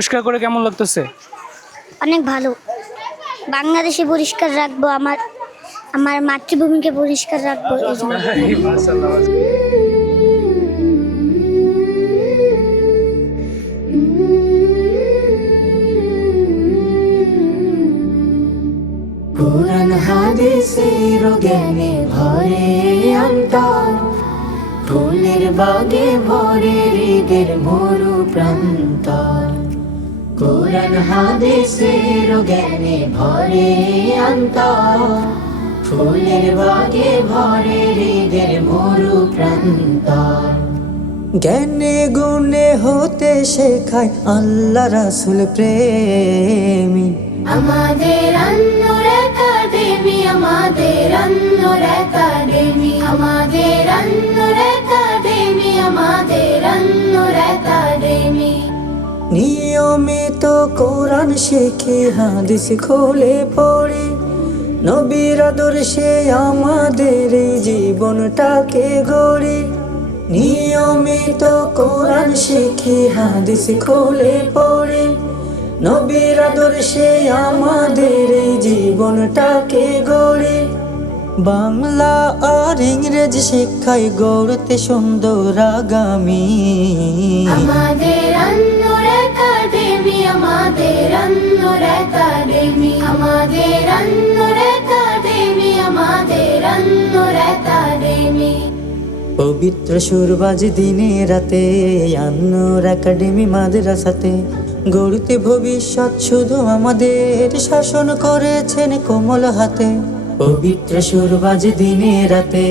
পরিষ্কার করে কেমন লাগতেছে? অনেক ভালো। বাংলাদেশে পরিষ্কার রাখবো, আমার আমার মাতৃভূমিকে পরিষ্কার রাখবো, এই জন্য। কোরআন হাদিসের জ্ঞানে ভরে অন্তর, ফুলের বাগে ভরে হৃদের মরু প্রান্তর। কোরআন হাদিসের জ্ঞানে ভরে অন্তর, ফুলের বাগে ভরে হৃদের মরু প্রান্তর। জ্ঞানে গুণে হতে শেখায় আল্লাহ রাসূল প্রেমী। আমাদের আন্নুর একাডেমি, আমাদের আন্নুর একাডেমি, আমাদের আন্নুর একাডেমি, আমাদের আন্নুর একাডেমি। নিয়মিত কোরআন শিখে হাদিস খুলে পড়ে, নবীর আদর্শে আমাদের এই জীবনটাকে গড়ে। নিয়মিত কোরআন শিখে হাদিস খুলে পড়ে, নবীর আদর্শে আমাদের এই জীবনটাকে গড়ে। বাংলা আর ইংরেজি শিক্ষায় গড়তে সুন্দর আগামী। আমাদের আন্নুর একাডেমি, আমাদের আন্নুর একাডেমি, আমাদের আন্নুর একাডেমি, আমাদের আন্নুর একাডেমি। পবিত্র সুরবাজ দিনে রাতে আন্নুর একাডেমি মাদ্রাসাতে, গড়তে ভবিষ্যৎ শুধু আমাদের, শাসন করেছেন কোমল হাতে। পবিত্র সুরবাজ দিনে রাতে।